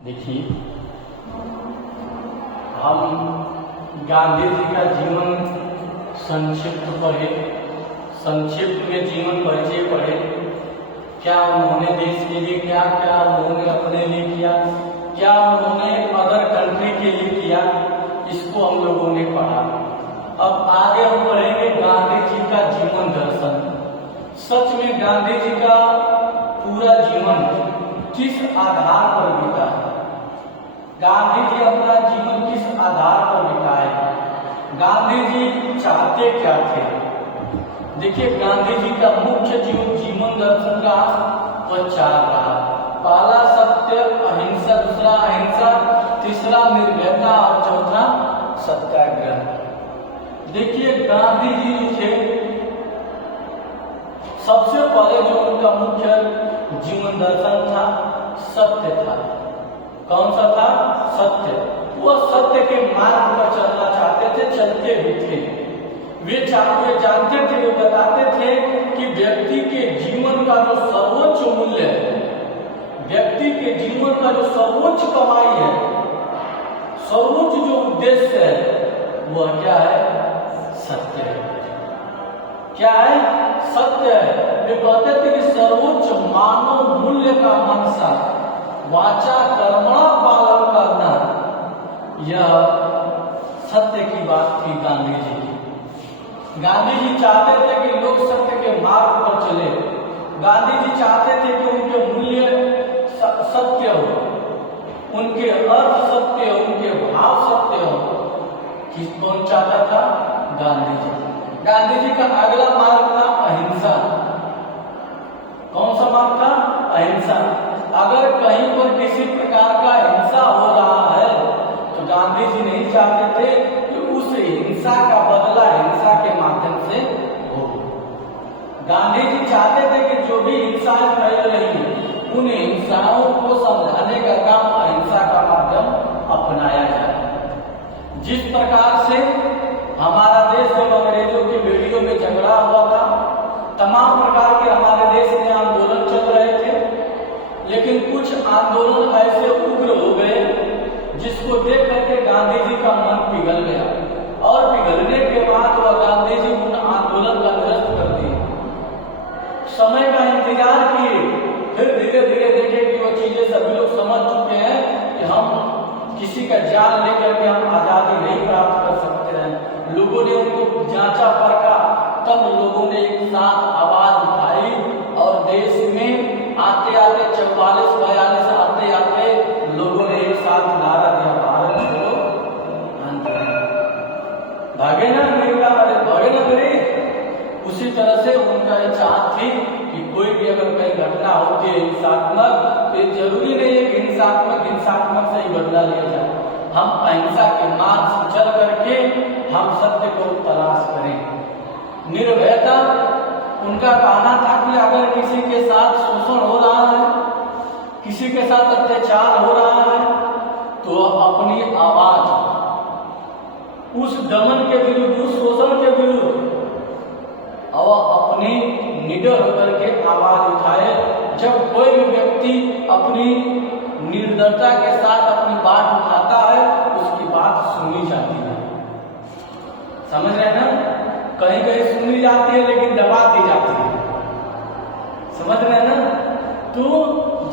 देखिए, हम गांधी जी का जीवन संक्षिप्त पढ़े, संक्षिप्त में जीवन परिचय पढ़े। क्या उन्होंने देश के लिए किया, क्या उन्होंने अपने लिए किया, क्या उन्होंने अदर कंट्री के लिए किया, इसको हम लोगों ने पढ़ा। अब आगे हम पढ़ेंगे गांधी जी का जीवन दर्शन। सच में गांधी जी का पूरा जीवन किस आधार पर बीता है, गांधी जी अपना जीवन किस आधार पर बिताए, गांधी जी चाहते क्या थे। देखिए, गांधी जी का मुख्य जीवन दर्शन का प्रचार रहा। पहला सत्य अहिंसा, दूसरा अहिंसा, तीसरा निर्भयता और चौथा सत्याग्रह। देखिए, गांधी जी जो थे, सबसे पहले जो उनका मुख्य जीवन दर्शन था सत्य था। कौन सा था? सत्य। वो सत्य के मार्ग पर चलना चाहते थे, चलते भी थे। वे जानते थे, वे बताते थे कि व्यक्ति के जीवन का जो सर्वोच्च मूल्य है, व्यक्ति के जीवन का जो सर्वोच्च कमाई है, सर्वोच्च जो उद्देश्य है, वह क्या है? सत्य है। क्या है? सत्य है। वे कहते थे कि सर्वोच्च मानव मूल्य का मनसा वाचा कर्मणा पालन करना, यह सत्य की बात थी गांधी जी की। गांधी जी चाहते थे कि लोग सत्य के मार्ग पर चले। गांधी जी चाहते थे कि उनके मूल्य सत्य हो, उनके अर्थ सत्य हो, उनके भाव सत्य हो। कौन चाहता था? गांधी जी। गांधी जी का अगला मार्ग था अहिंसा। कौन सा मार्ग था? अहिंसा। अगर कहीं पर किसी प्रकार का हिंसा हो रहा है तो गांधी जी नहीं चाहते थे कि उस हिंसा का बदला हिंसा के माध्यम से हो। गांधी जी चाहते थे कि जो भी हिंसाएं फैल रही हैं, उन हिंसाओं को समझाने का काम अहिंसा का माध्यम अपनाया जाए। जिस प्रकार से हमारा देश जब अंग्रेजों की बेड़ियों में झगड़ा हुआ था, तमाम प्रकार के हमारे देश में आंदोलन चल रहे थे, लेकिन कुछ आंदोलन ऐसे उग्र हो गए जिसको देख करके गांधी जी का मन पिघल गया, और पिघलने के बाद वह गांधी जी उन आंदोलन का निरस्त कर दिए। समय का इंतजार किए, फिर धीरे धीरे देखे कि वो चीजें सभी लोग समझ चुके हैं कि हम किसी का जान लेकर के हम आजादी नहीं प्राप्त कर सकते हैं। लोगों ने उनको जांचा परखा, तब लोगों ने एक साथ आवाज उठाई और देश में आते आते 44-42 आते आते लोगों ने एक साथ नारा दिया, भारत छोड़ो आंदोलन। भागे ना अमेरिका वाले, भागे ना अंग्रेज। उसी तरह से उनका ये चाहत थी कि कोई भी अगर कहीं घटना होती है हिंसात्मक, तो जरूरी नहीं है कि हिंसात्मक से ही बदला लिया जाए। हम अहिंसा के मार्ग से चल करके हम सत्य को तलाश करें। निर्भयता, उनका कहना था कि अगर किसी के साथ शोषण हो रहा है, किसी के साथ अत्याचार हो रहा है, तो अपनी आवाज उस दमन के विरुद्ध, उस शोषण के विरुद्ध और अपनी निडर होकर के आवाज उठाए। जब कोई भी व्यक्ति अपनी निर्दयता के साथ अपनी बात उठाता है, उसकी बात सुनी जाती है। समझ रहे हैं ना? कहीं कहीं सुनी जाती है लेकिन दबा दी जाती है। समझ रहे हैं ना? तो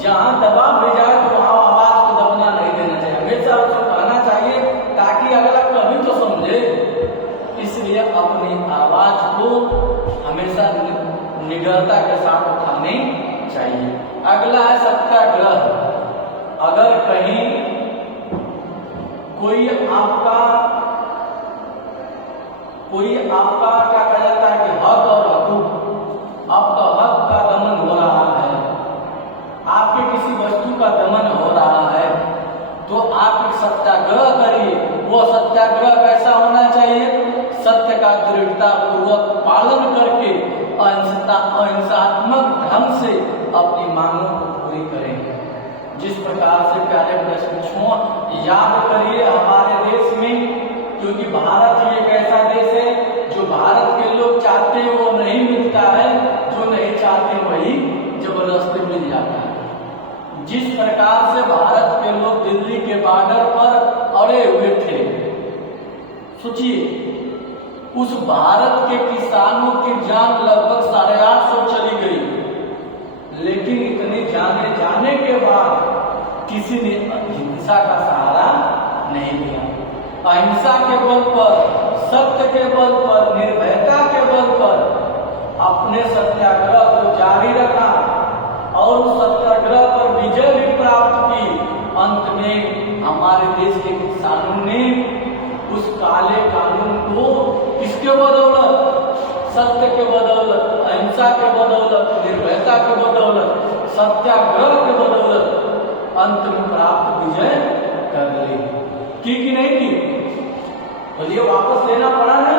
जहां दबाव भी जाए तो वहां आवाज को दबना नहीं देना चाहिए, हमेशा उसको कहना चाहिए ताकि अगला कभी तो समझे। इसलिए अपनी आवाज को हमेशा निडरता के साथ उठानी चाहिए। अगला है सत्याग्रह। अगर कहीं कोई आपका क्या कहा जाता है कि हक और हकूक, आपका हक का दमन हो रहा है, आपके किसी वस्तु का दमन हो रहा है, तो आप एक सत्याग्रह करिए। वो सत्याग्रह कैसा होना चाहिए? सत्य का दृढ़ता पूर्वक पालन करके अहिंसात्मक ढंग से अपनी मांगों को पूरी करेंगे। जिस प्रकार से प्यारे प्रश्नों याद करिए हमारे देश में, क्योंकि भारत ही एक ऐसा देश है जो भारत के लोग चाहते हैं वो नहीं मिलता है, जो नहीं चाहते वही जबरदस्ती मिल जाता है। जिस प्रकार से भारत के लोग सोचिए, उस भारत के किसानों की जान लगभग 850 चली गई, लेकिन इतने जाने जाने के बाद किसी ने अहिंसा का सहारा नहीं लिया। अहिंसा के बल पर, सत्य के बल पर, निर्भयता के बल पर अपने सत्याग्रह को जारी रखा और उस सत्याग्रह पर विजय भी प्राप्त की। अंत में हमारे देश के किसानों ने उस काले कानून को किसके बदौलत, सत्य के बदौलत, अहिंसा के बदौलत, निर्भयता के बदौलत, सत्याग्रह के बदौलत अंत में प्राप्त विजय कर ली। कि नहीं की? बोलिए, वापस लेना पड़ा ना।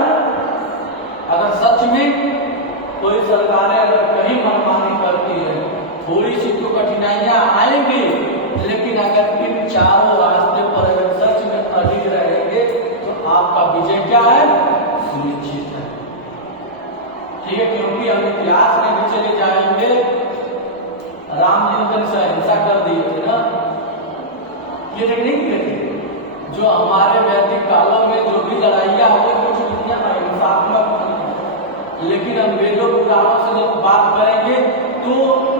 अगर सच में कोई सरकारें अगर कहीं मनमानी करती है, थोड़ी सी तो कठिनाइयां आएंगी, लेकिन अगर इन चारों रास्ते पर अगर सच में अडिग रहेंगे तो आपका विजय क्या है? सुनिश्चित है। ठीक है, क्योंकि हम इतिहास में भी चले जाएंगे, राम जी ने से अहिंसा कर दिए थे ना, ये नहीं किए थे। जो हमारे वैदिक कालों में जो भी लड़ाइयाँ हुई कुछ दुनिया अहिंसात्मक थी, लेकिन हम वेदों पुराणों से जब बात करेंगे तो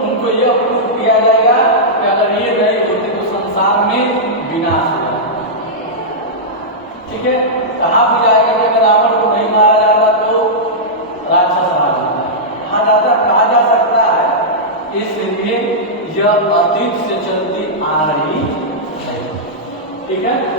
उनको यह प्रूफ किया जाएगा कि अगर ये नहीं होते तो संसार में विनाश हो जाएगा। ठीक है, कहा भी जाएगा कि अगर रावण को नहीं मारा जाता तो राक्षस आ जाता, कहा जा सकता है। इसलिए यह अतीत से चलती आ रही है। ठीक है।